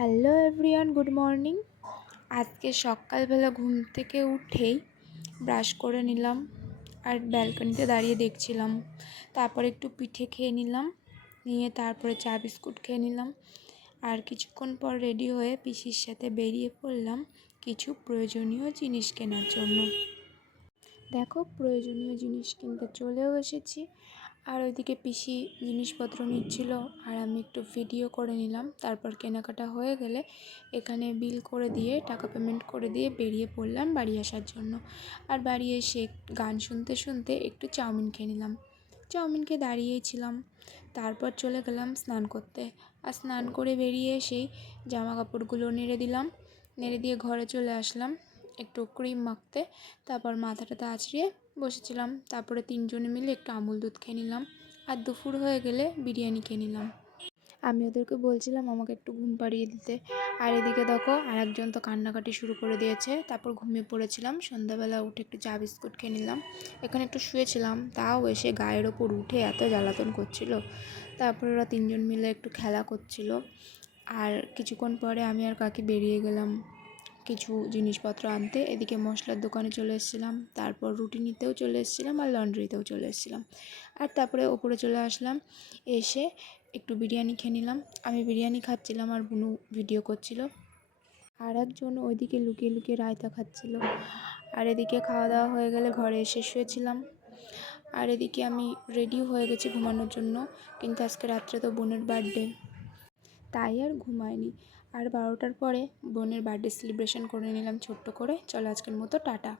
Hello everyone, good morning. আজকে সকালবেলা ঘুম থেকে উঠেই ব্রাশ করে নিলাম আর ব্যালকনিতে দাঁড়িয়ে দেখছিলাম। তারপর একটু পিঠে খেয়ে নিলাম, নিয়ে তারপরে চা বিস্কুট খেয়ে নিলাম। আর কিছুক্ষণ পর রেডি হয়ে পিসির সাথে বেরিয়ে পড়লাম কিছু প্রয়োজনীয় জিনিস কেনার জন্য। দেখো, প্রয়োজনীয় জিনিস কিনতে চলেও এসেছি। আর ওইদিকে পিসি জিনিসপত্র নিচ্ছিল আর আমি একটু ভিডিও করে নিলাম। তারপর কেনাকাটা হয়ে গেলে এখানে বিল করে দিয়ে টাকা পেমেন্ট করে দিয়ে বেরিয়ে পড়লাম বাড়ি আসার জন্য। আর বাড়ি এসে গান শুনতে শুনতে একটু চাউমিন খেয়ে নিলাম। চাউমিন খেয়ে দাঁড়িয়েই ছিলাম। তারপর চলে গেলাম স্নান করতে। আর স্নান করে বেরিয়ে এসেই জামা কাপড়গুলো নেড়ে দিলাম, নেড়ে দিয়ে ঘরে চলে আসলাম একটু ক্রিম মাখতে। তারপর মাথাটাতে আঁচড়িয়ে বসেছিলাম। তারপরে তিনজনে মিলে একটু আমুল দুধ খেয়ে নিলাম। আর দুপুর হয়ে গেলে বিরিয়ানি খেয়ে নিলাম। আমি ওদেরকে বলছিলাম আমাকে একটু ঘুম পাড়িয়ে দিতে। আর এদিকে দেখো আরেকজন তো কান্নাকাটি শুরু করে দিয়েছে। তারপর ঘুমিয়ে পড়েছিলাম। সন্ধ্যাবেলা উঠে একটু চা বিস্কুট খেয়ে নিলাম। এখানে একটু শুয়েছিলাম, তাও এসে গায়ের ওপর উঠে এত জ্বালাতন করছিল। তারপর ওরা তিনজন মিলে একটু খেলা করছিল। আর কিছুক্ষণ পরে আমি আর কাকি বেরিয়ে গেলাম কিছু জিনিসপত্র আনতে। এদিকে মশলার দোকানে চলে এসেছিলাম, তারপর রুটি নিতেও চলে এসেছিলাম আর লন্ড্রিতেও চলে এসেছিলাম। আর তারপরে ওপরে চলে আসলাম, এসে একটু বিরিয়ানি খেয়ে নিলাম। আমি বিরিয়ানি খাচ্ছিলাম আর বুনু ভিডিও করছিল। আর একজন ওইদিকে লুকিয়ে লুকিয়ে রায়তা খাচ্ছিল। আর এদিকে খাওয়া দাওয়া হয়ে গেলে ঘরে এসে শুয়েছিলাম। আর এদিকে আমি রেডিও হয়ে গেছি ঘুমানোর জন্য, কিন্তু আজকে রাত্রে তো বোনের বার্থডে, তাই আর ঘুমায়নি। আর 12টার পরে বোনের বার্থডে সেলিব্রেশন করে নিলাম ছোট্ট করে। চলো আজকের মতো টাটা।